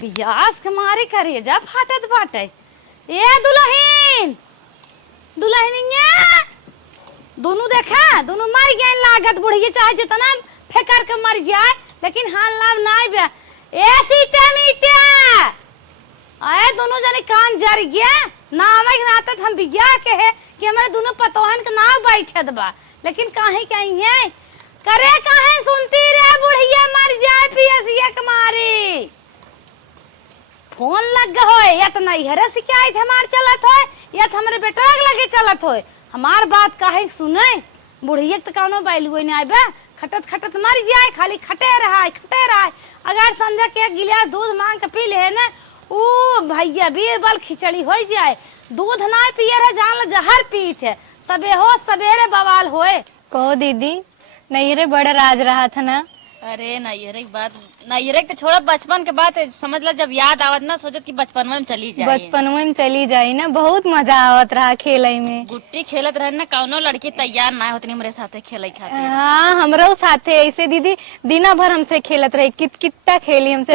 पियास के मारे करे जा फाटत बाटे। ए दुल्हन दुल्हनिया दोनों देखा दोनों मर गए लागत बुढ़िया चाहे जितना फेकर के मर जाए लेकिन हाल लाभ ना बे। ए सीता मीटा आए दोनों जने कान जर गया ना आवे नातत हम बिया के है कि हमारे दोनों पतोहन के नाव बैठत बा लेकिन काहे कहीं है करे काहे सुनती रे बुढ़िया मर जाए पियसिया के मारे। फोन लग होए या तो नहीं हरे शिकायत हमार चलत होए या तो हमारे बेटा लगे चलत होए हमार बात काहे सुने बुढ़िया तो कौनो बैलू नहीं आबे खटत खटत मर जाए खाली खटे रहा अगर संध्या के एक गिलास दूध मांग के पी ले ना ओ भैया बीरबल खिचड़ी हो जाए दूध ना पिए रहे जान ल जहर पीत है सबे हो सवेरे बवाल होए। कहो दीदी नैहरे बड़ा राज रहा था ना। अरे नैहरे की बात नैहरे तो छोड़ा बचपन के बात समझ ला जब याद आवत ना सोचत कि बचपन में चली जाए बचपन में चली जाई ना बहुत मजा आवत रहा खेले में गुट्टी खेलत रहे ना कौनो लड़की तैयार ना होती हमारे साथे खेले खातिर। हाँ हमरो साथे ऐसे दीदी दिना भर हमसे खेलत रहे कितना खेली हमसे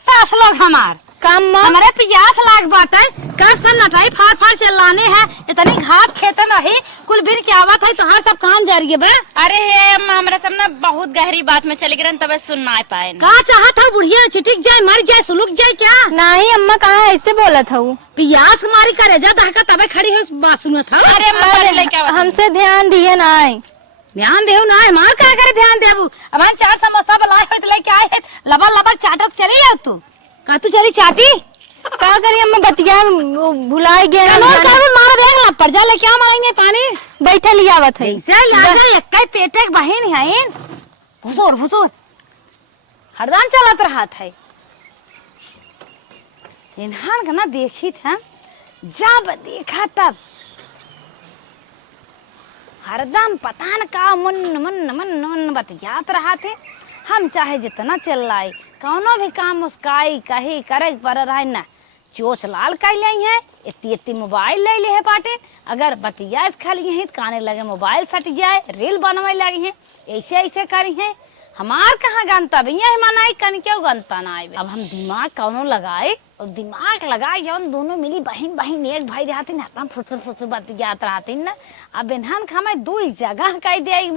सास लोग हमार काम हमारे पियास लाग बाटे कब सब नटाई फाड़ चलाने हैं इतनी घास खेते में ही कुल बिन के आवत है तो हर सब काम जारी है बे। अरे हे अम्मा हमारे सब ना बहुत गहरी बात में चले गए तब सुन ना पाए का चाहत है बुढ़िया छिटिक जाए मर जाए सुलुक जाए क्या नहीं अम्मा कहाँ ऐसे बोला था पियास मारी करे जा दहका तबे खड़ी है बात सुनत था। अरे हमसे ध्यान दिए ना ध्यान देव ना मार का करे ध्यान देबू अब हम 4 समोसा बनाए होत लेके आए है लबल चाटक चली जाओ तू का तू चली चाटी का करी अम्मा बतिया भुलाई गया मार देख ला पर जा ले क्या मारेंगे पानी बैठे लिया आवत है ऐसे लागे लक्का पेटे के बहन है हुजूर हरदान चलत रहा था इन्हान का ना देखी था जब देखा तब हरदम पता न का मन बतियात रहा थे हम चाहे जितना चल लाए कौनो भी काम मुस्काई कही करे पर रहे ना चोच लाल कर ली है इतनी मोबाइल ले ले है पाटे अगर बतिया खाली है काने लगे मोबाइल सट जाए रील बनवे लगी है ऐसे करी है हमार कहाँ गंतव्य ये मनाई कन क्यों गंता ना आए। अब हम दिमाग कौनो लगाए और दिमाग लगाए जौन दोनों मिली बहन एक भाई रहती ना फुसर बतियात रहती ना अब इन्हान खामे दू जगह कह दे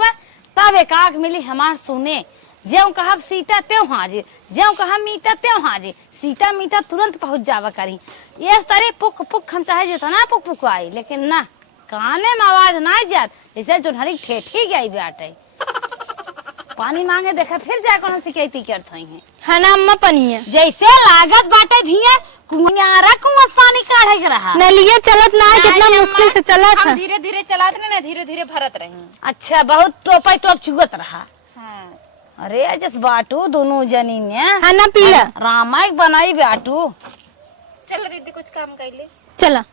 तब एक आग मिली हमार सुने ज्यों कहब सीता त्यों हाजिर ज्यों कहब मीता त्यों हाजिर सीता मीता तुरंत पहुंच जावा करी ये तरह पुक हम चाहे जितना पुक आई लेकिन ना काने में आवाज ना जात जैसे जो हरी ठेठी गई बाटे पानी मांगे देखा फिर जा कौन शिकायती करत है है ना अम्मा पनिया जैसे लागत बाटे धिया कुंयारा कुआं पानी काढ़े के रहा नलिया चलत ना कितना मुश्किल से चला था धीरे धीरे चलाते ना धीरे धीरे भरत रही। अच्छा बहुत टोप चुगत रहा। अरे जस बाटू दोनों जनी ने है ना पीला रामायण बनाई बाटू चल दीदी कुछ काम कर ले चला।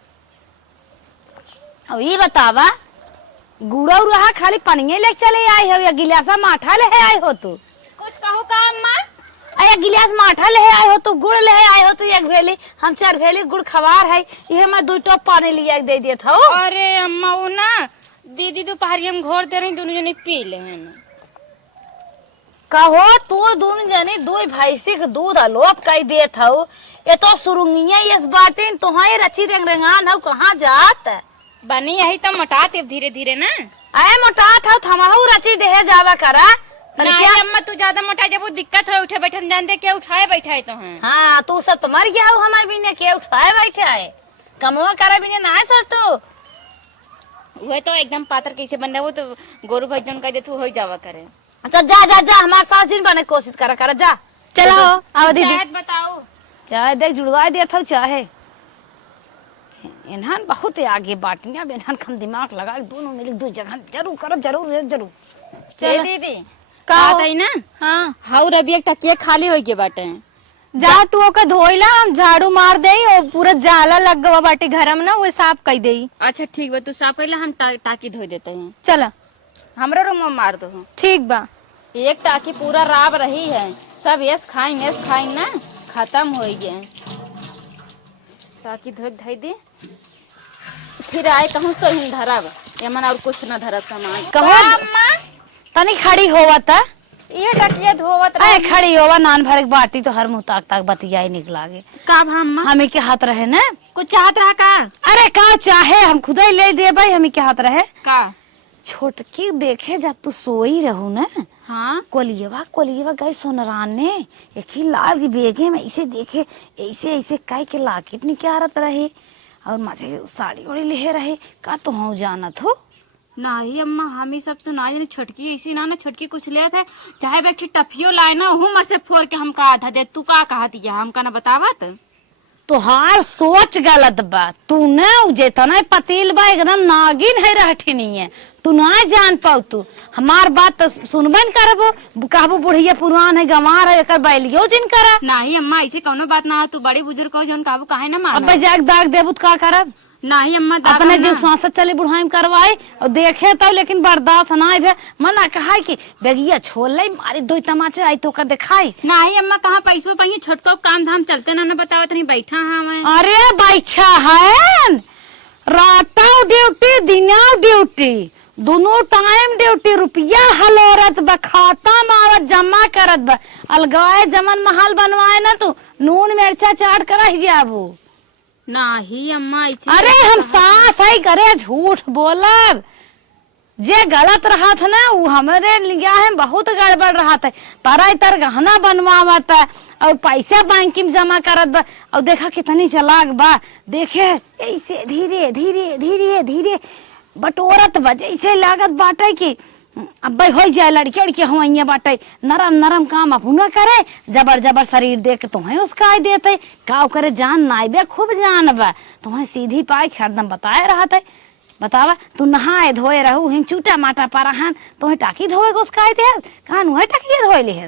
अब ये बतावा गुड़ा रहा खाली पनिये ले चले आए हो या गिलासा माठा ले आए हो तू कुछ कहो का अम्मा अरे गिलास माठा ले आए हो तू गुड़ ले आए हो तू एक भेली हम 4 भेली गुड़ खवार है ये मैं 2 टोप पानी लिया दे दिया था। अरे अम्मा वो ना दीदी दोपहर हम घोर दे रही दोनों जने पी ले कहो तू दोनों जने 2 भैंसी के दूध अलोप कई दे था ये तो सुरुंगिया इस बाटे तुम्हारे रची रंगान हो कहाँ जात बनी यही तो मोटाते धीरे धीरे ना आए मोटा था थमाहू रची देहे जावा करा नहीं अम्मा तू ज्यादा मोटा जब वो दिक्कत है उठे बैठे जानते क्या उठाए बैठा है तो है। हाँ तू सब तो मर गया हो हमारे बिना के उठाए बैठा है कमवा करे बिना ना सोच तू वह तो एकदम पातर कैसे बन रहा वो तो गोरू भजन कह दे तू हो जावा करे। अच्छा जा हमारे साथ दिन बने कोशिश करा जा चलो आओ दीदी बताओ चाहे देख जुड़वा दिया था चाहे इन्हान बहुत आगे बाटनिया इन्हान हम दिमाग लगा दोनों मिल 2 जगह जरूर करब जरूर चल दीदी का है ना हाँ हाउ रवि एक टकिया खाली हो गए बाटे जा तू ओके धोइला हम झाड़ू मार दे और पूरा जाला लग गवा बाटे घर में ना वो साफ कर दे। अच्छा ठीक बा तू साफ कर हम टाकी धो देते हैं। चला हमरा रूम में मार दो ठीक बा एक टाकी पूरा राब रही है सब यस खाई ना खत्म हो गए टाकी धो धई दे फिर आए कहूँ तो धरब यमन और कुछ न धरब सामान कहो तनी खड़ी होवा था ये टकिया धोवत अरे खड़ी होवा नान भर के बाटी तो हर मुंह ताक ताक बतियाई निकलागे। का अम्मा हमें के हाथ रहे ना कुछ चाहत रहा का? अरे का चाहे हम खुदा ही ले दे भाई। हमें के हाथ रहे का? छोटकी देखे जब तू सोई रहू ना हाँ कोलियवा गए सोनरान ने एक ही लाल की बेगे में ऐसे देखे ऐसे ऐसे काई के लाकेट निकारत रहे और मुझे साड़ी ओड़ी ले रहे का तो हम जानत हो। नहीं अम्मा हम ही सब तो ना जाने छोटकी ऐसी ना छोटकी कुछ ले थे चाहे बैठी टफियो लाए ना हूँ मर से फोड़ के हम कहा था दे तू का कहा दिया हमका ना बतावत। तोहार सोच गलत बा। तू न उजेता ना पतील बा एकदम नागिन है रहठी नहीं है। तू ना जान पाऊ तू हमार बात तो सुनबन करबो कहबो बुढ़िया पुरान है गंवार है एकर बैलियो जिन करा। नहीं अम्मा ऐसे कोनो बात ना तू बड़ी बुजुर्ग हो जौन काबू काहे ना माना। अब जाग दाग देबू तो का करब। नहीं अम्मा अपने जो सांसद चली बुढ़ाई में करवाई और देखे तो लेकिन बर्दाश्त ना भे मना कहा कि बेगिया छोड़ ले मारी दो तमाचे आई तो कर दिखाई। नहीं अम्मा कहाँ पैसों पाइए छोटको काम धाम चलते ना बतावत नहीं बैठा हाँ मैं। अरे बैठा है राता ड्यूटी दिना ड्यूटी दोनों टाइम ड्यूटी रुपया हलोरत बा खाता मावत जमा करत बा अलगाए जमन महल बनवाए ना तू नून मिर्चा चाट कर जाबू। नहीं अम्मा ऐसे अरे हम सास है करे झूठ बोलब जे गलत रहा था ना वो हमारे लिया है बहुत गड़बड़ रहा था। तरह तरह गहना बनवावत और पैसा बैंक में जमा करत बा और देखा कितनी चलाक बा। देखे ऐसे धीरे धीरे धीरे धीरे बटोरत बा जैसे लागत बाटे की अब हो जाए लड़की उड़की हुआ बाटे नरम नरम काम अब न करे जबर जबर शरीर देख तुम्हें उसका देते का करे जान नाइबे खूब जान बा तुम्हें सीधी पाई हरदम बताए रहा थे। बतावा तू नहाए धोए रहू हिम चूटा माटा पारा तुम्हें टाकी धोए को उसका दे कान हुए टाकी धोए ले।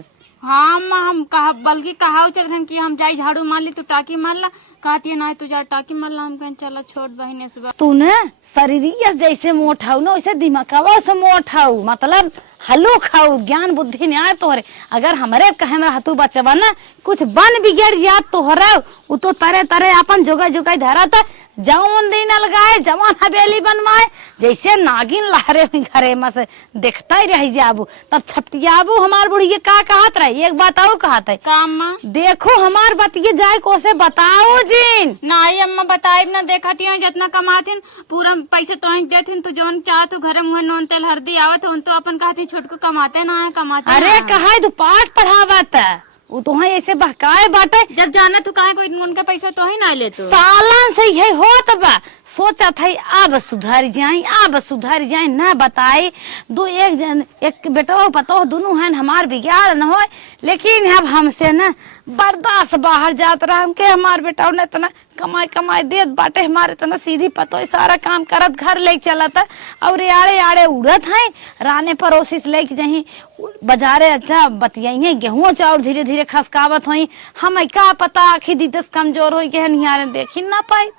हाँ अम्मा हम कहा बल्कि कहा चलते कि हम जाई झाड़ू मार ली तू टाकी मार ला कहती है ना तू जा टाकी मार ला हम कहें चला छोट बहने से तू न शरीरिया जैसे मोटाऊ ना वैसे दिमागवा से मोटाऊ मतलब हलो खाऊ ज्ञान बुद्धि नहीं आए तोहरे। अगर हमारे कहे में रहतू बचवा ना कुछ बन बिगड़ जात तोहरा वो तो तरह तरह अपन जोगा जोगा धरा था जवन दिन लगाए जवन हवेली बनवाए जैसे नागिन लहरे घरे में से देखता ही रह जाबू तब छपटियाबू हमार बुढ़िया का कहत रहे। एक बात और कहत है का अम्मा देखो हमार बतिये जाए को से बताओ जिन। नहीं अम्मा बताए ना देखा थी जितना कमाथिन पूरा पैसे तो ही देथिन तू जौन चाह तू घर में नून तेल हल्दी आवत उन तो अपन कहती छोटको कमाते ना है कमाते। अरे कहा तू पाठ पढ़ावत वो तो ऐसे बहकाए बाटे जब जाना तू कहा कोई उनका पैसा तो ही ना ले तू सालन से यही होत बा। सोचा था अब सुधर जाए ना बताई दो एक बेटा पतो दोनों है हमार बिगाड़ न हो लेकिन अब हमसे न बर्दाश्त बाहर जात रहा हमके हमार बेटा ने इतना कमाई देत बाटे हमारे तना सीधी पतो सारा काम करत घर ले चलत और आड़े आड़े उड़त है राने पड़ोसी लेके जही बाजारे अच्छा बतियाई गेहूं चाउर धीरे धीरे खसकावत हुई हम का पता आखी दीदस कमजोर हो गए निहारे देखी ना पाई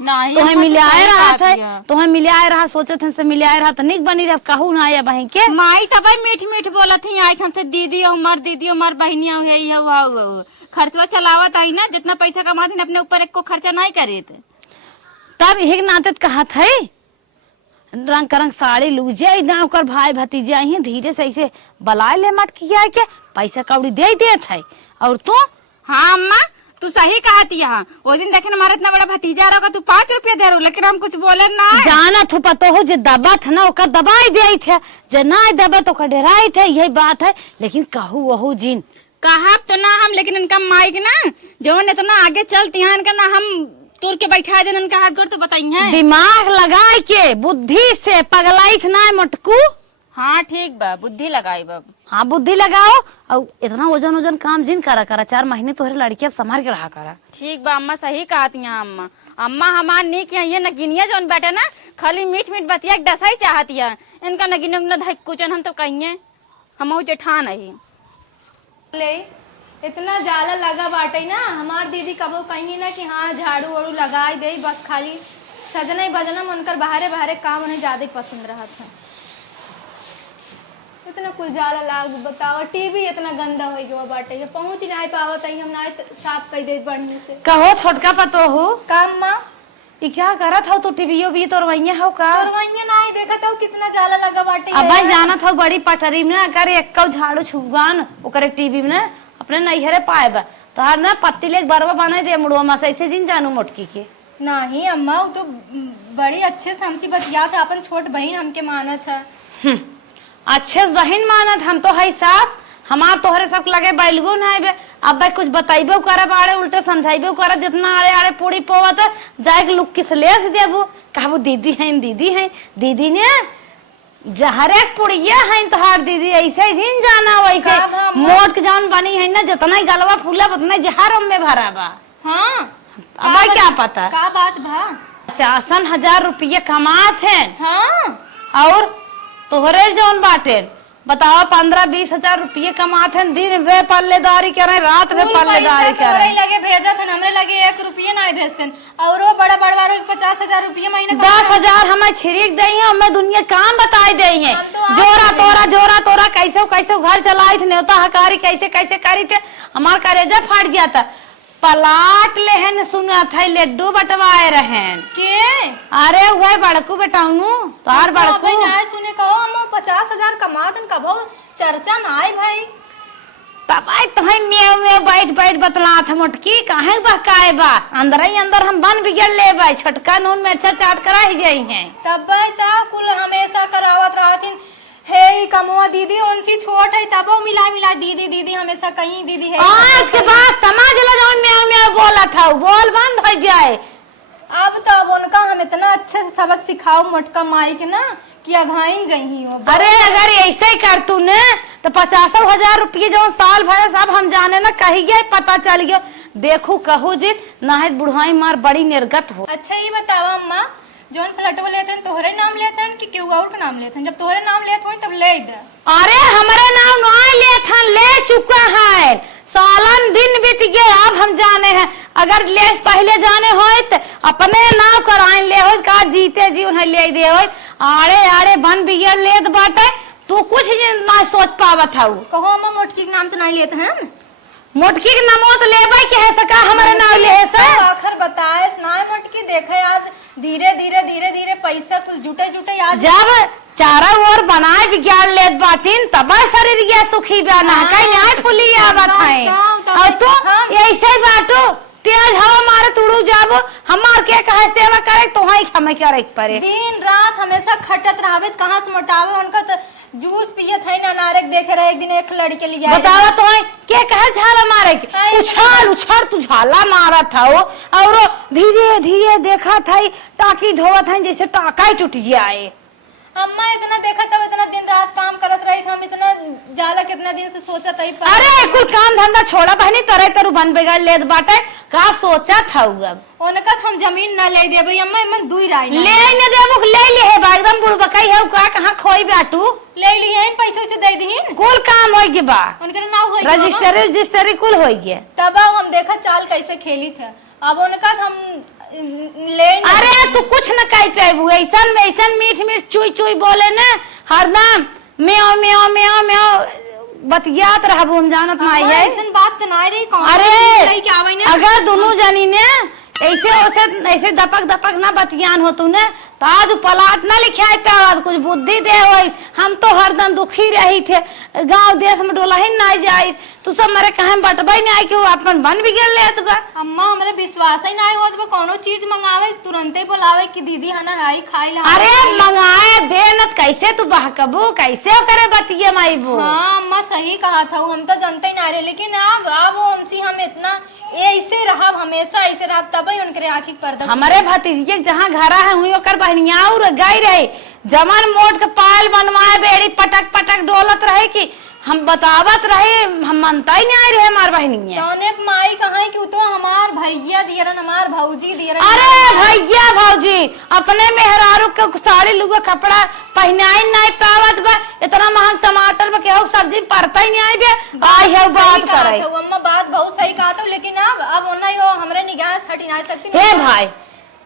तुम्हें मिलाए रहा था तुम्हें मिलाए रहा सोचे थे मिलाए रहा तो निक बनी रहा कहू ना आया बहन के माई तब मीठ मीठ बोलत ही आई हमसे दीदी उमर बहनिया है खर्चवा चलावत आई ना जितना पैसा कमाते अपने ऊपर एक को खर्चा नहीं करे तब एक नाते कहा था रंग करंग साड़ी लूजे ओकर भाई भतीजे आई है धीरे से ऐसे बलाए ले मत किया के पैसा कौड़ी दे थे और तू। हाँ अम्मा तू सही कहती है वो दिन देखे हमारा इतना बड़ा भतीजा रहा तू 5 रुपया दे रहा लेकिन हम कुछ बोले ना जाना थो पतो हो जो दबा था ना ओकर दबाई दे थे जो ना दबा तो ओकर डराई थे यही बात है। लेकिन कहू वहू जिन कहा तो ना हम लेकिन इनका माइक ना जो इतना आगे चलती है इनका ना हम तोड़ के बैठा देना इनका हाथ गोड़ तो बताइए दिमाग लगाए के बुद्धि से पगलाई ना मोटकू। हाँ ठीक बा बुद्धि लगाई बाबू। हाँ बुद्धि लगाओ और इतना वजन वजन काम जिन करा 4 महीने तोहरे लड़की अब संभाल के रहा करा। ठीक बा अम्मा सही कहती हैं अम्मा अम्मा हमार नहीं किया ये नगिनिया जौन बैठे ना खाली मीठ मीठ बतिया डसा ही चाहती है इनका नगिनिया न धक कुचन हम तो कहिए हम जेठान है ले इतना जाला लगा बाटे ना हमार दीदी कबो कहीं ना कि हाँ झाड़ू वाड़ू लगाई दे बस खाली सजना बजना उनकर बाहरे काम उन्हें ज्यादा पसंद रहा था। इतना कुल जाला लाग बतावा टीवी इतना गंदा हो गया बाटे पहुंच ही नहीं पावत हम ना साफ कर दे बढ़िया से। कहो छोटका पतो हो काम माँ ये क्या करत हो तू टीवीओ भी तो वही हो का? और वहीं ना ही देखा तो कितना जाला लगा बाटे अब भाई जाना था बड़ी पटरी में ना करे एक झाड़ू छुगान ओकरे टीवी में ना अपने नैहरे पाएब तोहार ना पत्ती ले बरवा बना दे मुड़वा में से ऐसे जिन जानू मोटकी के। नहीं अम्मा वो तो बड़ी अच्छे से हमसे बतिया था, अपन छोट बहन हमके माना था। अच्छे से बहन मानत हम तो है सास हमार तोहरे सब लगे बैलगुन है बे। अब भाई कुछ बताइबो करब आड़े उल्टे समझाइबो करब जितना आड़े आड़े पूरी पोवत जाए लुक किस ले से देबू कहबू दीदी हैं दीदी ने जहरे पुड़िया है तोहार दीदी ऐसे झिन जाना वैसे मोट के जौन बनी है ना जितना गलवा फूला उतना जहर में भरा बा। हाँ अब क्या पता का बात भा 50,000 रुपये कमात है। हाँ और तोहरे जौन बाटे बताओ 15-20 हजार रुपये कमाते हैं दिन वे पल्लेदारी करे रात में पल्लेदारी करे लगे भेजा था हमरे लगे 1 रुपये ना भेजते और वो बड़ा बड़वा 50,000 रुपये महीना 10,000 हमें छिड़क दई है हमें दुनिया काम बताई दई है जोरा तोरा कैसे घर चलाई थे न्योता हकारी कैसे करी थे हमार करेजा फाट जाता पलाट लेहन सुना था लड्डू बटवाए रहन के। अरे वह बड़कू बेटाऊनु तार बड़कू सुने कहो हम 50,000 कमा दन कबो चर्चा ना आए भाई तब आई तुहे में बैठ बतला था मोटकी काहे बहकाए बा अंदर ही अंदर हम बन बिगड़ ले भाई छोटका नून में अच्छा चाट करा ही जाई है तब ता कुल हमेशा करावत रहतिन हे कमवा दीदी उनसी छोट है तब मिला दीदी हमेशा कहीं दीदी है। आज के बाद समझ लो जौन में बोला था बोल बंद हो जाए। अब तो अब उनका हम इतना अच्छे से सबक सिखाओ मोटका माई के ना कि अघाइन जही हो। अरे अगर ऐसे ही कर तू ने तो 50,000 रुपये जो साल भर सब हम जाने ना कही गए पता चल गया देखू कहू जी ना बुढ़ाई मार बड़ी निर्गत हो। अच्छा ये बताओ अम्मा जोन फ्लैटवा लेते हैं तोहरे नाम लेते हैं कि केहू और का नाम लेते हैं? जब तोहरे नाम लेते हो तब ले दे। अरे हमारे नाम ना ले चुका है सालन दिन बीत गए अब हम जाने हैं अगर ले पहले जाने हो तो अपने नाम कराए ले हो का जीते जी उन्हें ले दे हो आड़े बन बिगड़ ले बाटे तू कुछ ना सोच पावत है। कहो अम्मा मोटकी के नाम तो नहीं लेते हैं मोटकी के नाम तो लेबे के है सका हमारे नाम ले से आखिर बताए ना मोटकी देखे आज धीरे पैसा कुछ जुटे आज जब चारों ओर बनाए विज्ञान लेत बातिन तब शरीर गया सुखी बना कहीं न्याय फुली आवत है और तू ऐसे ही बाटू तेज हवा मारे तुड़ू जाबो हमार के कहे सेवा करे तो ही हमें करे पड़े दिन रात हमेशा खटत रहबे कहां से मोटावे उनका तो जूस पियत है ना नारक देखे रहे एक दिन एक लड़के लिए बतावा तो के कहे झाला मारे के उछाल तू झाला मारा था वो और धीरे देखा था टाकी धोवत है जैसे टाका ही टूट जाए। अम्मा इतना देखा तब इतना दिन रात काम करत रही हम इतना जाला कितना दिन से सोचत है। अरे कुल काम धंधा छोड़ा बहनी तरह तरह बन बिगड़ लेत बाटे का सोचा था अब उनका हम जमीन ना ले देबे अम्मा मन दुई राय ले न देबो ले है बा एकदम बुड़बकई है का कहां खोई बाटू ले लिए पैसे से दे दीन कुल काम होई के बा उनकर नाम होई रजिस्ट्री कुल होई गए तब हम देखा चाल कैसे खेली थे अब उनका हम ले अरे तू कुछ न कह पेबू ऐसन में ऐसन मीठ चुई बोले ना हरदम म्याओ बतियात रहबू हम जानत ना है ऐसन बात तो नहीं रही कौन अरे अगर दोनों जनी ने ऐसे दपक ना बतियान हो तू ने तो आज पलाट ना लिखाई पे कुछ बुद्धि दे होई हम तो हरदम दुखी रही थे गांव देश में डोला ही ना जाई तू सब मरे कहे बटबाई नहीं आई कि अपन बन बिगड़ ले तो अम्मा हमरे विश्वास ही नहीं होत बा कोनो चीज मंगावे तुरंते बुलावे कि दीदी हना आई खाई ला। अरे मंगाए देनत कैसे तू बहकबू कैसे करे बतिये माईबू। हां अम्मा सही कहा था हम तो जानते ही ना रहे लेकिन अब उनसे हम इतना ऐसे रहा हमेशा ऐसे रहा तब ही उनके आँखी कर दो हमारे भतीजे जहाँ घरा है हुई ओकर बहनिया और गई रही जमन मोट के पायल बनवाए बेड़ी पटक डोलत रहे कि हम बतावत रहे हम मनता ही नहीं रहे हमार बहनिया माई कहा कि तो हमार भैया दियरन हमार भौजी दियरन। अरे भैया भौजी अपने मेहरारू के साड़ी लुगा कपड़ा पहनाई नहीं पावत बा इतना महंग टमाटर में केहू सब्जी पड़ता ही नहीं आई बे आई है बात करे अम्मा बात बहुत सही कहा था लेकिन अब नहीं हो हमरे निगाह से हटी नहीं सकती। हे भाई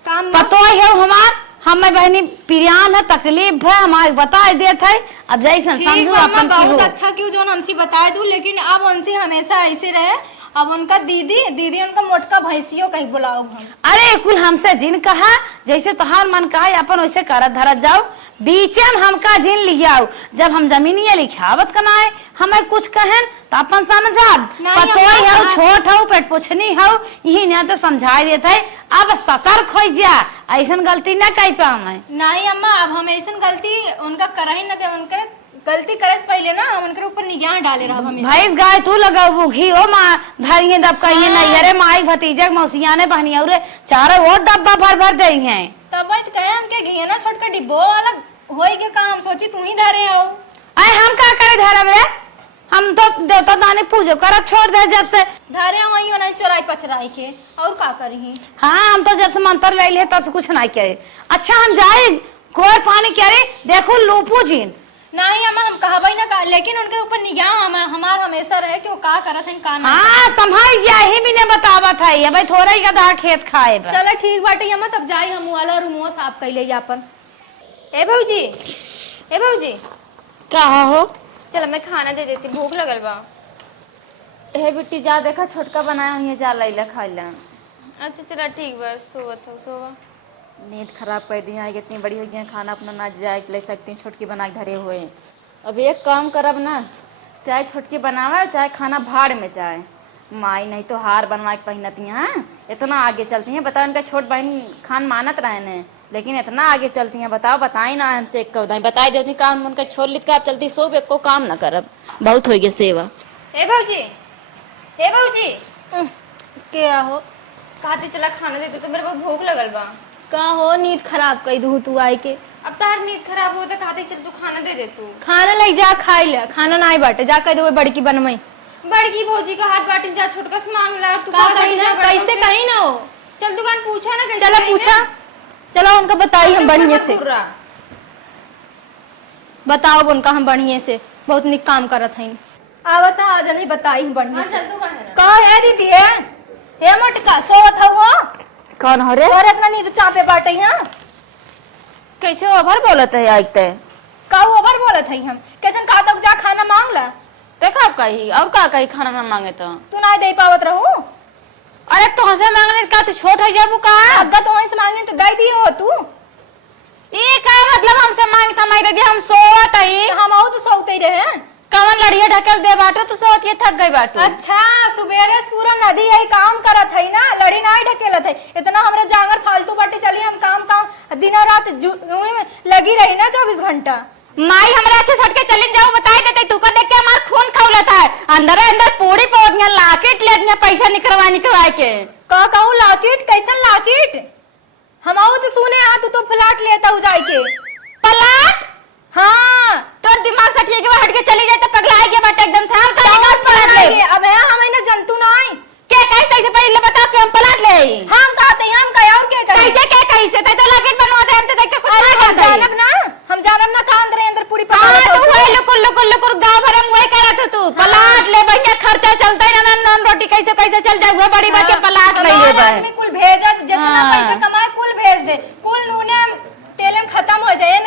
काम पतो है हमार हमें बहनी पिरियान है तकलीफ है हमारे बता देते है अब जैसे समझो अपन बहुत अच्छा क्यों जो हमसे बताए तू लेकिन अब उनसे हमेशा ऐसे रहे अब उनका दीदी दीदी उनका मोटका भैंसियो कहीं बुलाओ हम। अरे कुल हमसे जिन कहा जैसे तोहार मन कहा अपन वैसे करत धरत जाओ, बीचे में हमका जिन लियाओ। जब हम जमीनिया लिखावत कनाए हमें कुछ कहन तो अपन समझाब, नहीं, पतोई अम्मा, हो छोट हो पेट पुछनी हो यही ना तो समझाई देते है। अब सतर्क हो जा, ऐसन गलती ना कही पाऊ मैं। नहीं अम्मा, अब हम ऐसा गलती उनका करा ही ना दे। उनके गलती करे से पहले ना हम उनके ऊपर निगाह डाले रहा हमें। भैंस गाय तू लगाऊ घी हो माँ धरिए दब कहिए नहीं, अरे माई भतीजे मौसिया ने बहनी और चारों वो डब्बा भर भर दे हैं। तब कहे हम के घी ना छोटका डिब्बो वाला होई के काम सोची तू ही धरे आओ। अरे हम का करे धरम रे, हम तो देवता दानी पूजो करब छोड़ दे जब से धरे वही नहीं चोराई पचराई के और का करी। हाँ हम तो जब से मंत्र ले लिए तब से कुछ नहीं करे। अच्छा हम जाए कोर पानी करे देखो लूपू जीन नहीं अम्मा, हम कहबई ना का, लेकिन उनके ऊपर निगाह हमार हमेशा रहे कि वो का करत हैं का नहीं। हाँ संभाल जा ही भी ने बतावत है ये भाई थोड़ा ही गधा खेत खाए बा। चलो ठीक बाटे अम्मा, तब जाई हम वाला रूमो साफ कर ले अपन। ए भौजी, ए भौजी का हो चलो मैं खाना दे देती, भूख लगल बा। हे बिट्टी जा देखा छोटका बनाया हुई है, जा लैला खा ला। अच्छा चलो ठीक बा, सोवा। नींद खराब कर दी है, इतनी बड़ी हो गई खाना अपना ना जाए ले सकती छोटकी बना के धरे हुए। अब एक काम करब ना, चाहे छोटकी बनावे चाहे खाना भाड़ में जाए, माई नहीं तो हार बनवा के पहनती हैं। इतना आगे चलती हैं, बताओ इनका छोट बहन खान मानत रहे ने लेकिन इतना आगे चलती हैं। बताओ बताई ना हमसे एक कौदाई बताई देती काम उनका छोड़ लिख के आप चलती सो एक को काम ना करब, बहुत हो गया सेवा। ए भौजी, ए भौजी क्या हो कहते चला खाना दे दे, तो मेरे बहुत भूख लगल बा। का हो नींद खराब कई दू तू आई के। अब तार नींद खराब हो तो कहते चल तू खाना दे दे, तू खाना ले जा खाई ले, खाना ना बाटे जा कह दो बड़की बनमई। बड़की भौजी का हाथ बाटे जा, छोटका से मांग ला तू का कहीं ना कैसे कहीं ना हो। चल दुकान पूछा ना कैसे, चलो पूछा, चलो उनका बताई हम बढ़िया से बताओ उनका हम बढ़िया से बहुत निक काम करत हई। आवत आज नहीं बताई हम बढ़िया से। का है दीदी है ए मटका सोवत हवा कौन हो रे? और इतना नींद चापे बाटे हैं कैसे ओवर बोलत है आइते का ओवर बोलत हई हम कैसन कहा तक जा खाना मांग ला देखा कही और का कही खाना ना मांगे तो तू ना दे पावत रहू। अरे तुमसे मांगने का तू छोट हो जाबू का अग्गा तो वहीं से मांगे तो दे दियो तू। ये का मतलब हमसे मांग थमाई दे हम सोवत हई, हम आओ तो सोते ही रहे। कवन लड़िया ढकल दे बाटो तो सोवत ये थक गई बाटो। अच्छा सुबेरे से पूरा नदी यही काम करत हई ना, लड़ी ना ढकेलत है इतना हमरे जांगर फालतू बाटे चली हम काम दिन रात में लगी रही ना 24 घंटा। माई हमरा के सट के चलिन जाओ बताई देते तू को देख के हमार खून खौलत है, अंदर अंदर पूरी पौड़ियां लाकेट ले दिया पैसा निकलवा के। का कहूं लाकेट कैसन लाकेट हम आओ तो सुने आ तू तो फ्लैट लेता हो जाए के पलाट। हाँ तो दिमाग सटिए के हट के चली जाए तो पगला के बाटे एकदम से हम का निकास पलाट ले। अब है हम ना जंतु नहीं के कहते से पहले बता के हम पलाट ले हम कहते हम कह और के कहे कैसे के कैसे ते तो लाकेट बनवा दे हम तो देख के कुछ ना हम करते जानब ना का अंदर पूरी हां पता तो वही लुकुर गांव भर में वही करत हो तू पलाट ले बढ़िया खर्चा चलता है ना नन रोटी कैसे कैसे चल जाए वो बड़ी बात के पलाट ले ले भाई आदमी कुल भेज जितना पैसा कमाए कुल भेज दे कुल नूने तेल में खत्म हो जाए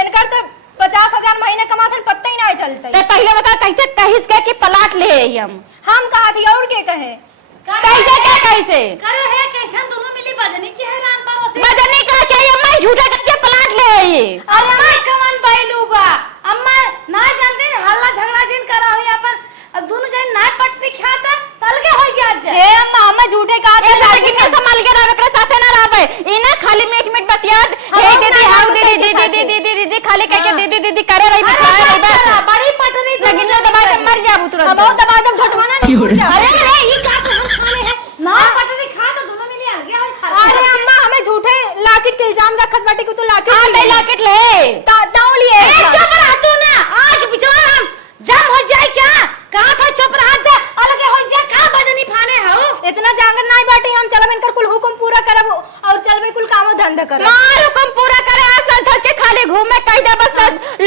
इनकर तो 50,000 महीने कमाते पत्ता ही नहीं चलता। ते पहले बता कैसे कहिस के कि पलाट ले हम कहा थी और के कहे कैसे के कैसे करे है कैसन दोनों मिली बजनी की हैरान पर होती बजनी का के मैं झूठा के पलाट ले अरे मैं कमन बैलू बा अम्मा ना जानते हल्ला झगड़ा जिन करा हुई अपन अब दोनों जन ना पटती खाता तलगे हो जा हे अम्मा हम झूठे का कितने संभाल के रहबे करे साथे ना रहबे इना खाली मीठ बतियात हे दीदी हाउ दीदी खाली कह के दीदी करे रही दिखाए रही बस बड़ी पटनी लेकिन लो दबा के मर जाबू तुरंत हम दबा दम झटवाना नहीं अरे ये का खाने है ना पटनी खा तो दोनों मिली अलगे हो खा। अरे अम्मा हमें झूठे लाकेट के इल्जाम रखत बाटे कि तू लाकेट हां दे लाकेट ले दाऊ लिए चुप रह तू ना आग पिछवा हम जम हो जाए क्या कहा था चुप रह जा अलगे हो जा का बजनी फाने हो इतना जांगर नहीं बाटे हम चलब इनकर कुल हुकुम पूरा करब और चलबे कुल काम धंधा करब मार हुकुम पूरा करे आसन थस के खाली घूमे कायदा बस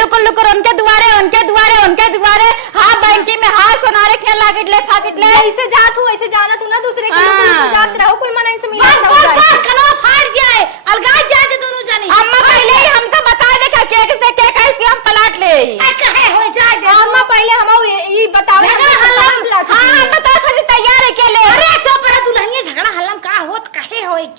लुकुर उनके दुआरे हां बैंकी में हां सोनारे खेल लाकेट ले फाकेट ले ऐसे जात हूं ऐसे जाना तू ना दूसरे के लोग जात रहो कुल मन ऐसे मिला बस कनो फाड़ जाए अलगा जाए दोनों जानी अम्मा पहले ही हमको बता दे के कैसे के कैसे हम पलाट ले कहे हो जाए दे अम्मा पहले हम ये बताओ हां बता खरी तैयार है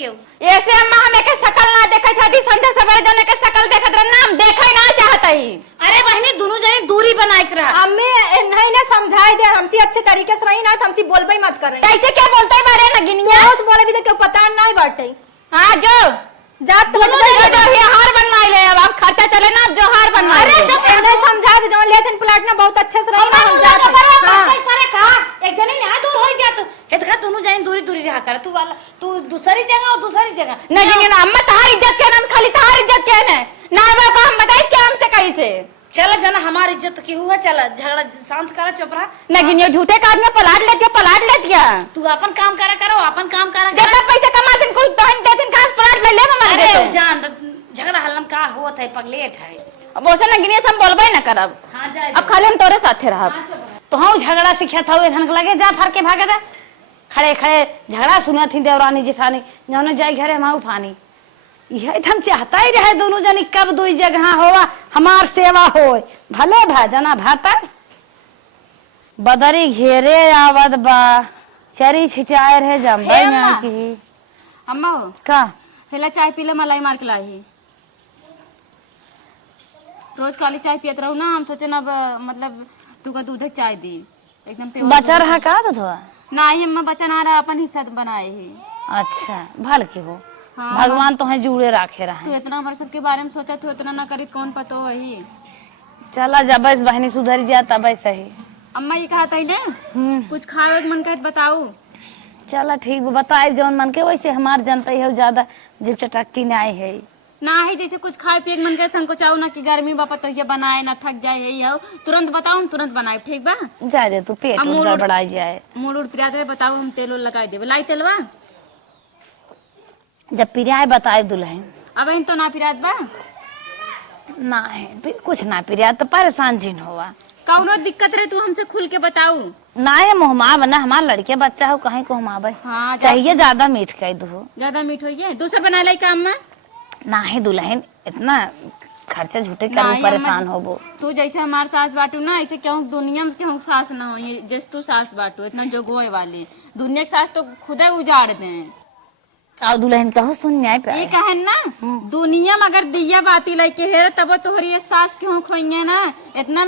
केहू। ऐसे अम्मा हमें के शकल ना देखे शादी संध्या सवेरे जने के शकल देखत रह नाम देखे ना चाहत ही। अरे बहनी दोनों जने दूरी बनाए के रहा। अम्मी नहीं ना समझाई दे हमसी अच्छे तरीके से रही ना तो हमसी बोलबे मत करे। कैसे क्या बोलते है बारे ना गिनिया उस बोले भी तो क्यों पता नहीं बाटे। हां जो जात तो दोनों जने जो ये हार बनवाई ले अब खर्चा चले ना जो हार बनवाई। अरे चुप इधर समझा दे जवन लेतन प्लाट ना बहुत अच्छे से रही ना हम जात जात। हां करे का एक जने ना दूर हो जा तू हेतका दोनों जने दूरी दूरी रहा कर। तू वाला तू दूसरी जगह और दूसरी जगह नहीं ना अम्मा तारी इज्जत के नाम खाली तारी इज्जत के है ना वो को हम बताई क्या हमसे कैसे चल जना हमारी इज्जत की हुआ। चल झगड़ा शांत करा चुप रहा। नहीं ये झूठे काट में पलाट ले दिया। तू अपन काम करा करो अपन काम करा जितना पैसे कमाते कोई तहन देथिन खास पलाट ले हमारे अरे देते। जान झगड़ा हल्लम का होत है पगलेट है। अब ओसे ना गिनिया हम बोलबे ना करब। हां जाए अब खाली हम तोरे साथे रहब। तो हम झगड़ा सिखत हवे धनक लगे जा फर के भागे जा। खड़े खड़े झगड़ा सुनत ही देवरानी जेठानी जौने जाए घरे हम उफानी यही हम चाहता ही रहे दोनों जनी कब दुई जगह होवा हमार सेवा होए भले भजना भाता बदरी घेरे आवत बा चरी छिटाए रहे जम्बई ना की अम्मा हो का हेला चाय पीले मलाई मार के लाही। रोज काली चाय पियत रहू ना हम सोचे ना मतलब तू का दूध चाय दी एकदम प्योर बचा रहा का तो थोड़ा नहीं अम्मा बचा ना रहा अपन हिस्सा बनाए ही। अच्छा भल के हो। हाँ। भगवान तो है जुड़े राखे रहे। तू इतना हमारे सबके बारे में सोचा तू इतना ना करी कौन पतो वही। चला जब बहनी सुधर जाता तब सही। अम्मा ये कहा तही कुछ खाओ मन का बताऊ। चला ठीक बताए जौन मन के वैसे हमार जनता है ज्यादा जिप चटक्की नहीं है ना है जैसे कुछ खाए पिए मन के संकोचाऊ ना कि गर्मी बापा तो ये बनाए ना थक जाए यही हो तुरंत बताओ हम तुरंत बनाए ठीक बा। जा दे तू पेट गड़बड़ाई जाए मूड उड़ पिरा दे बताओ हम तेल लगा देवे लाई तेलवा जब पिराए बताए दुल्हन अब इन तो ना पिरात बा ना है फिर कुछ ना पिराया तो परेशान जिन होवा कौनो दिक्कत रहे तू हमसे खुल के बताऊ। ना है मुहमा बना हमार लड़के बच्चा हो कहीं को हमारे हाँ चाहिए ज्यादा मीठ कह दो ज्यादा मीठ हो दूसरा बना लाई काम में ना है दुल्हन इतना खर्चा झूठे करो परेशान हो वो तू जैसे हमार सास बाटू ना ऐसे क्यों दुनिया में क्यों सास ना हो ये जैसे तू सास बाटू इतना जोगोए वाली दुनिया की सास तो खुद ही उजाड़ दे। और दुल्हन कहो सुन न्याय पे ये कहन ना दुनिया में अगर दिया बाती लेके है तब तोहरी ये सास क्यों खोइए ना इतना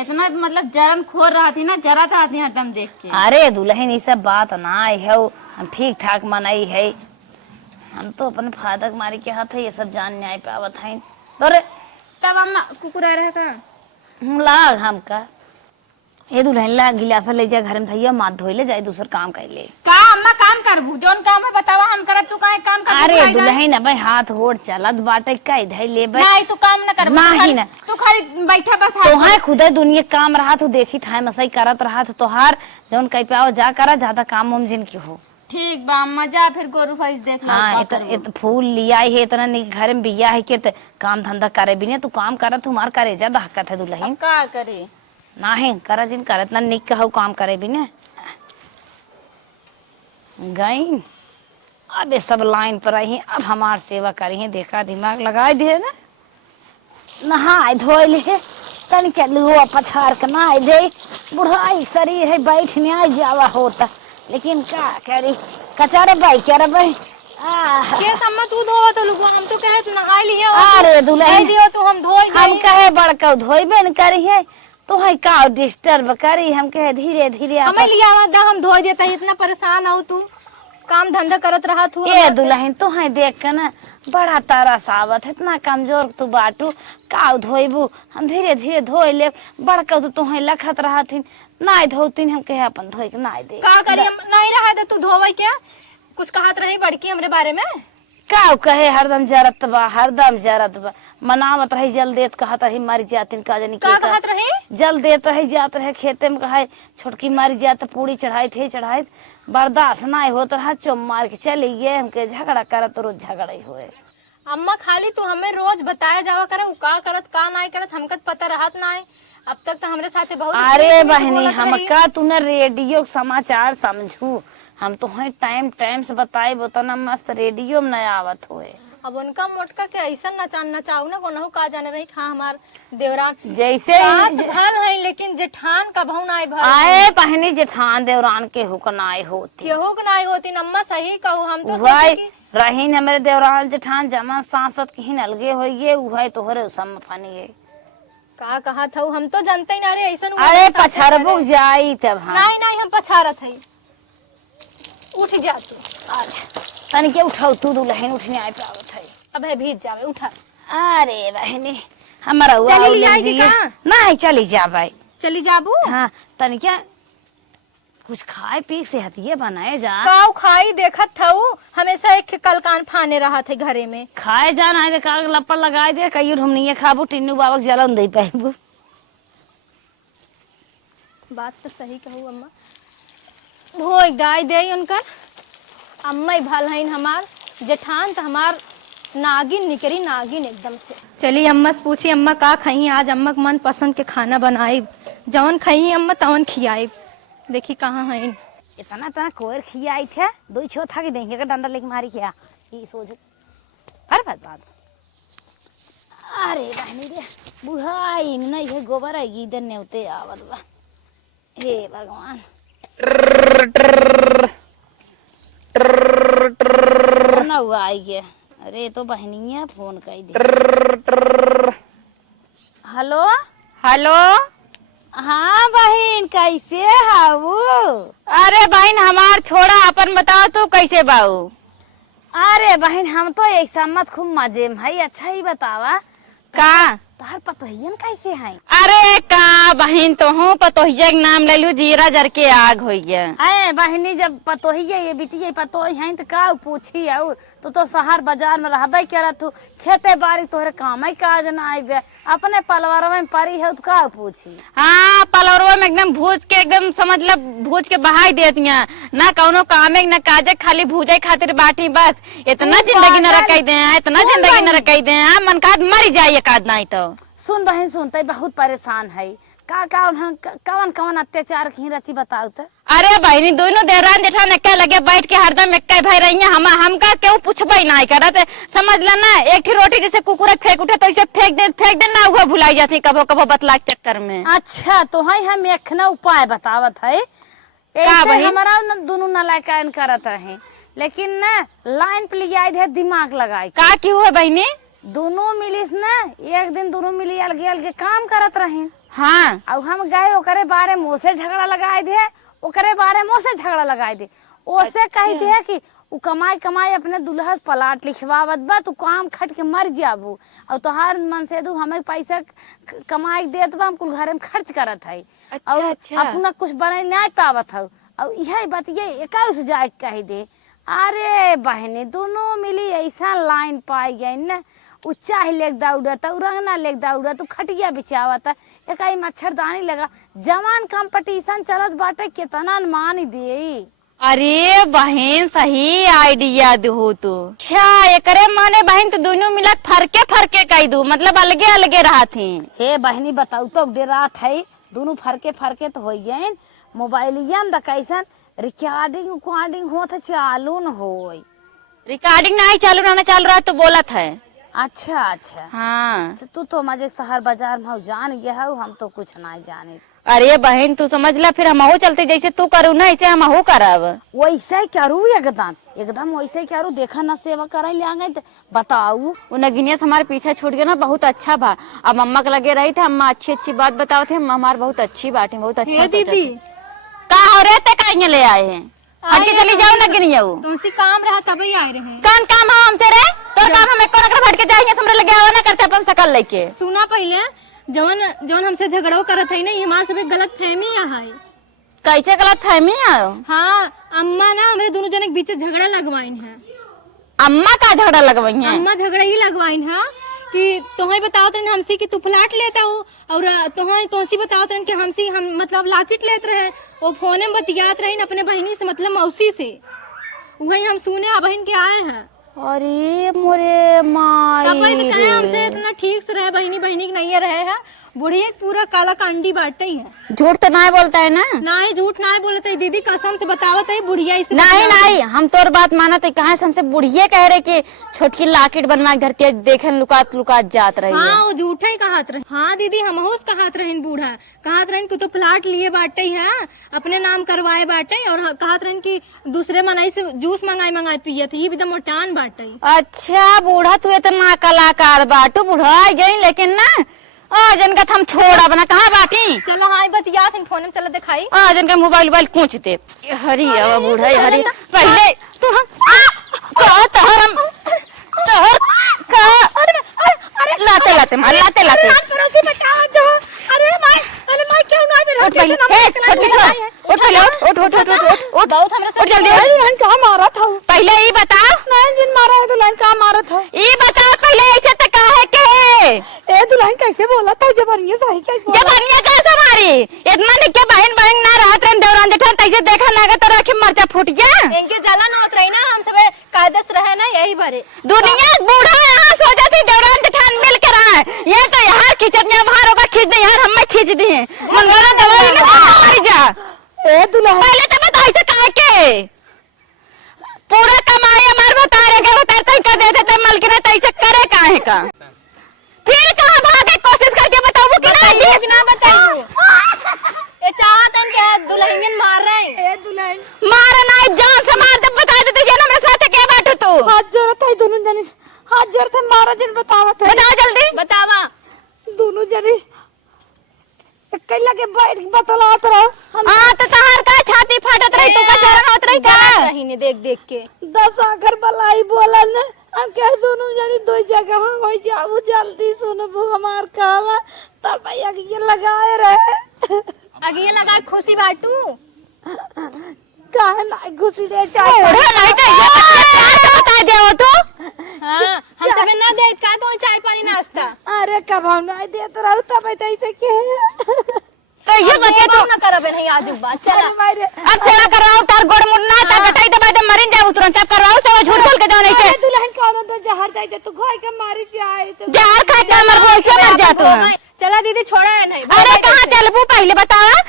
इतना मतलब जरन खोर रहा थी ना जरा था हरदम देख के। अरे दुल्हन ये सब बात ना है हम ठीक ठाक मनाई है हम तो अपने फादक मारी के हाथ है ये सब जान न्याय पे आवत है तो रे तब अम्मा कुकुरा रहा का लाग हमका ये दुल्हन ला गिलासा ले जा घर में धैया माथ धोई ले जाए दूसर काम कर ले का अम्मा काम करबू जौन काम है बतावा हम करब तू काहे काम कर। अरे दुल्हन अब हाथ गोड़ चलत बाटे कई धई ले नहीं तू काम ना कर नहीं ना तू खाली बैठा बस तो है खुदे दुनिया काम रहा तू देखी था मसई करत रहा तोहार जौन कई पाओ जा करा ज्यादा काम उम जिन की हो ठीक बा अम्मा जा फिर गोरु भैंस देख लो। हाँ इत फूल लिया है इतना घर में बिया है कि काम धंधा करे भी नहीं तू काम करत तुम्हार करे ज्यादा हकत है दुल्हन का करे ना है करा जिन करत ना निक कहू काम करे भी ना गई अब ये सब लाइन पर आई अब हमार सेवा करी है देखा दिमाग लगा दे ना नहाए धोए ले तनी चलू पछाड़ के नहाए दे बुढ़ाई शरीर है बैठ नहीं जावा होता लेकिन का करी कचारे भाई क्या रे भाई के सम्मा तू धोवा तो लुगवा हम तो कहे नहा लिया अरे दुल्हन दियो तू हम धोई हम कहे बड़का धोइबे न करी है तो है का डिस्टर्ब करी हम कहे धीरे धीरे हमें लिया हम धो देता इतना परेशान हो तू काम धंधा करत रहा तू ए दुल्हन तो है देख के ना बड़ा तरस आवत इतना कमजोर तू बाटू का धोइबू हम धीरे धीरे धोई ले बड़का तो है लखत रहा थी नाय धोतीन हम कहे अपन धोई के नाय दे का करी हम नहीं रहा दे तू धोवई क्या कुछ कहत रही बड़की हमरे बारे में का कहे हरदम जरत बा मनावत रही जल देत कहत रही मर जातिन का जनी का कहत रही जल देत रही जात रहे खेते में कहे छोटकी मर जात पूरी चढ़ाई थे चढ़ाई बर्दाश्त ना होत रहा चुम मार के चली गए हमके झगड़ा करत रोज झगड़ा ही हुए। अम्मा खाली तू हमें रोज बताया जावा करे का करत का नहीं करत हमका पता रहत ना अब तक तो हमरे साथे बहुत अरे बहनी हमका तू न रेडियो समाचार समझू हम तो है टाइम से बताए बोतना मस्त रेडियो में नया आवत हुए अब उनका मोटका के ऐसा नचाऊ ना कोनहु का जाने रही खा हमार देवरान जैसे सास भल है लेकिन जेठान का भौ नाय भल आए बहनी जेठान देवरान के हुकन आए होती केहू के नाय होती नम्मा सही कहू हम तो वही सोचे कि रही न मेरे देवरान जेठान जमा सांसद की हिन अलगे होइए उहे तोहरे सम फनी है। का कहा था हम तो जानते ही ना रे ऐसा अरे पछरबुक जाई तब हम नहीं नहीं हम पछारत है उठ जा तू अच्छा तनी के उठाओ तू दुल्हन उठने आए पावत है। अबे भीज जावे उठा अरे बहनी हमारा चली ले जाएगी कहाँ? नहीं चली जा भाई चली जाबू हाँ तनी क्या कुछ खाए पी सेहतिये बनाए जा काऊ खाई देखत था हमेशा एक कल कान फाने रहा थे घरे में खाए जाना है काग लपड़ लगाए दे कहियो हम नहीं खाबू टिन्नू बाबा जलन दे पाबू। बात तो सही कहू अम्मा धोई गाय दे उनकर अम्मा भल है हमार जेठान तो हमार नागिन निकरी नागिन एकदम से। चलिए अम्मा से पूछी अम्मा का खई आज अम्मा के मन पसंद के खाना बनाई जवन खई अम्मा तवन खियाई देखी कहाँ है इतना तना कोयर खियाई थे दो छो था कि देंगे का डंडा लेके मारी किया ये सोच अरे बात अरे बहनी रे बुढ़ाई नहीं है गोबर है इधर नेवते आवत बा हे भगवान ना हुआ आई के अरे तो बहनिया फोन कर दे। Hello hello. हाँ बहन कैसे हाऊ? अरे बहन हमार छोड़ा अपन बताओ तू कैसे बाऊ? अरे बहन हम तो ऐसा मत खूब मजे में है। अच्छा ही बतावा का तोहर पतोहियन कैसे है? अरे का बहन तो हूँ पतोहिया के नाम ले लू जीरा जर के आग हो गया। अरे बहनी जब पतोहिया ये बिटिया पतोही है तो का पूछी और तो शहर बाजार में रहबे कर तू खेते बाड़ी तोहरे काम ही काज ना आइबे अपने पलवरवा में परी है तो का पूछी। हाँ पलवरवा में एकदम भूज के एकदम समझ लो भूज के बहाई देतिया ना कौनो कामे न काजे खाली भूजे खातिर बाटी बस इतना जिंदगी न रखाई दे इतना जिंदगी न रखाई दे मन का मर जाए काद नहीं तो। सुन बहन सुनते बहुत परेशान है का कवन कवन अत्याचार की रची बताओ तो। अरे बहनी दोनों देवरान जेठान एक लगे बैठ के हरदम एक भाई रही हमका क्यों पूछबे ना करत समझ ल ना एक रोटी जैसे कुकुर फेंक उठे तो इसे फेंक दे ना वो भुलाई जाती कभो कभो बतला के चक्कर में। अच्छा तो है हम एक ना उपाय बतावत है ऐसे हमारा दोनों नलायकान करत है लेकिन ना लाइन पे लिया दे दिमाग लगाए का की हुआ बहनी दोनों मिलिस ना एक दिन दोनों मिली अलगे अलगे काम करत रहे। हाँ अब हम गए ओकरे बारे मुँह से झगड़ा लगाए दे ओकरे बारे मुँह से झगड़ा लगाए दे ओसे अच्छा। कही दे कि उ कमाई कमाई अपने दुल्हा पलाट लिखवावत बा तू काम खट के मर जाबू और तोहार मन से दू हमें पैसा कमाई देत बा हम कुल घर में खर्च करत है और अपना कुछ बने नहीं पावत है और यही बात ये इक्कीस जाए कही दे। अरे बहने दोनों मिली ऐसा लाइन पाई गई न उच्चा ही लेक दौड़ता रंगना लेक दौड़ा तू खटिया बिछावता एक मच्छरदानी लगा जवान कंपटीशन चलत बाटे कितना मान दे। अरे बहन सही आइडिया दो तो अच्छा एकरे माने बहन तो दोनों मिला फरके कही दू मतलब अलगे अलगे रहा थी। हे बहनी बताऊ तो डेरात है दोनों फरके तो हो गए मोबाइलिया में कैसन रिकॉर्डिंग होत चालू न हो रिकॉर्डिंग नहीं चालू रहना चालू रहा तो बोला था। अच्छा अच्छा हाँ तू तो मजे शहर बाजार में जान गया है हम तो कुछ नहीं जाने। अरे बहन तू समझ ला फिर हम चलते जैसे तू करू ना ऐसे हम करब वैसे ही करू एकदम वैसे ही करू देखा ना सेवा करे ले गए तो बताऊ वो नगिनिया हमारे पीछे छूट गया ना बहुत अच्छा बा अब अम्मा के लगे रही थे अम्मा अच्छी बात बताओ थे हमारे बहुत अच्छी बात है बहुत अच्छा दीदी का हो रहे थे कहीं ले आए हैं हट के चली जाओ नगिनिया तुमसे काम रहा तभी आए रहे कौन काम है हमसे रे तो काम हमें कौन कर भटके जाएंगे हमरे लगे आवा ना करते अपन सकल लेके सुना पहले जवन हमसे झगड़ो करत है नहीं हमारे सब गलत फहमी है। कैसे गलत फहमी आयो? हाँ अम्मा ना हमारे दोनों जने के बीच झगड़ा लगवाइन है। अम्मा का झगड़ा लगवाई है? अम्मा झगड़ा ही लगवाइन है कि तुम्हें बताओ तन हमसे कि तू फ्लैट लेता हो और तुमसे बताओ तन कि हमसे हम मतलब लाकिट लेते रहे वो फोन में बतियात रही अपने बहनी से मतलब मौसी से वही हम सुने बहन के आए हैं। अरे मोरे माई हमसे इतना ठीक से रहे बहनी के नहीं रहे है बुढ़िया पूरा काला कांडी बाटे ही है। झूठ तो नहीं बोलता है ना? नहीं झूठ नहीं बोलते है दीदी, कसम से बतावत है बुढ़िया इसे। नहीं नहीं, हम तोर बात मानत है। कहाँ से हमसे बुढ़िया कह रहे कि छोटकी लाकेट बनवा के धरती है, देखे लुकात लुकात जात रही है। हाँ वो झूठा ही कहत रहे। हाँ दीदी हम होश कहत रहे बूढ़ा, कहत रहे कि तो प्लाट लिए बाटे ही है, अपने नाम करवाए बाटे, और कहत रहे कि दूसरे मनाई से जूस मंगाई पियत, ये भी तो मोटान बाटे। अच्छा बूढ़ा तू इतना कलाकार बाटू, बूढ़ा आई गई लेकिन ना आज इनका हम छोड़ा बना कहाँ बाटी। चलो हाँ बतिया थे फोन में, चलो दिखाई आज इनका मोबाइल मोबाइल कूच दे। हरी अब बूढ़ा हरी पहले तो हम लाते लाते मार लाते लाते उठ पहले, छोटकी छोड़, उठ पहले, उठ उठ उठ उठ उठ उठ बहुत हमरा से उठ जल्दी उठ। कहाँ मारा था? पहले ये बताओ, जिन मारा है दुल्हन कहाँ मारा था? ये बताओ पहले ऐसे तो काहे के ए दुल्हन कैसे बोला था? जबरनिया सही क्या बोला? जबरनिया कैसे मारी? इतना निके बहन बहन ना रात रन दौरान जेठा तैसे देखा ना तो रखे मरचा फूट गया। इनके जलन होत रही ना, हम सब कायदस रहे ना यही भरे। दुनिया बूढ़ा यहाँ सो जाती दौरान जेठान मिल के रहा है, ये तो यहाँ खींचत बाहर होगा खींच दे यार, हम खींच दी है मंगला दवाई में मर जा। ए दुल्हन पहले तो बता ऐसे काहे के पूरा कमाई हमार बता रहे के बता तई कर देते तई मलकिन तैसे करे काहे का? फिर कहां भागे कोशिश करके बताओ कि नहीं ना बताइए। ये चाहत हम के दुल्हन मार रहे हैं। ए दुल्हन मार नहीं जान से मार तब बता देते जे ना मेरे साथ के बैठो तू। हाथ जोड़त है दोनों जने, हाथ जोड़त है मारा जन बतावत है। बताओ जल्दी बतावा। दोनों जने कैला के बैठ के बतलात रहो। हां तो तहार का छाती फाटत रही तू का चरण होत रही का? रही ने देख देख के 10 आखर बलाई बोलन हम कह दोनों जने दो जगह हो जाऊ जल्दी सुनबो हमार कहवा, तब भैया ये लगाए रहे। आगे ये लगा खुशी बाटू। काहे ना घुसी दे चाहे बूढ़ा नहीं तो ये प्यार से बता दे तू। हाँ हम सब ना दे का तो चाय पानी नाश्ता। अरे कब हम नहीं देत रहू तब ऐसे के तो ये बता तू ना करबे नहीं आजू बात। चला मारे अब सेवा करवाओ तार गोड़ मुन्ना ता बताई दे बाद मरिन जाऊ तुरंत तब करवाओ तो झूठ बोल के जाने से दुल्हन कौन तो जहर जाए तो घर के मारी जाए तो जहर खा के मर बोल से मर जा तू। चला दीदी छोड़ा है नहीं। अरे कहाँ चलबू पहले बतावा,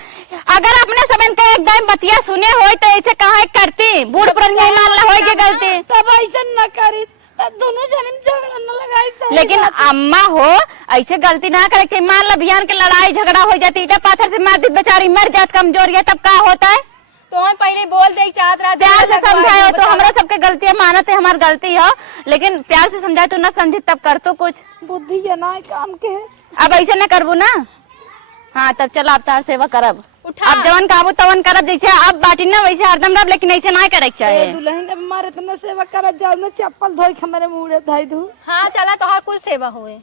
अगर अपने सबन के एकदम बतिया सुने होई तो ऐसे कहाँ करती बूढ़ पर नहीं मान होई के गलती। तब ऐसा न करी, तब दोनों जने में झगड़ा न लगाई सही लेकिन बात। अम्मा हो ऐसे गलती ना करे कि मान लो बिहान के लड़ाई झगड़ा हो जाती ईटा पाथर से मार दी बेचारी मर जात कमजोर है तब का होता है? तो हम पहले बोल दे चाहत रहा प्यार से समझाओ तो हमरा सबके गलती है, मानत है हमारी गलती है, लेकिन प्यार से समझाए तो ना समझी तब कर तो कुछ। बुद्धि है ना काम के है। अब ऐसे न करबू ना। हाँ तब चल आप तार सेवा करब, उठा। अब जवन कहबू तवन करब, जैसे अब बाटी ना वैसे हरदम रब, लेकिन ऐसे ना करे के ए चाहे। दुल्हन अब मारे तो न सेवा कर जाओ न चप्पल धोई के हमारे मुंह धोई दू। हाँ चला तो हर कुल सेवा हुए।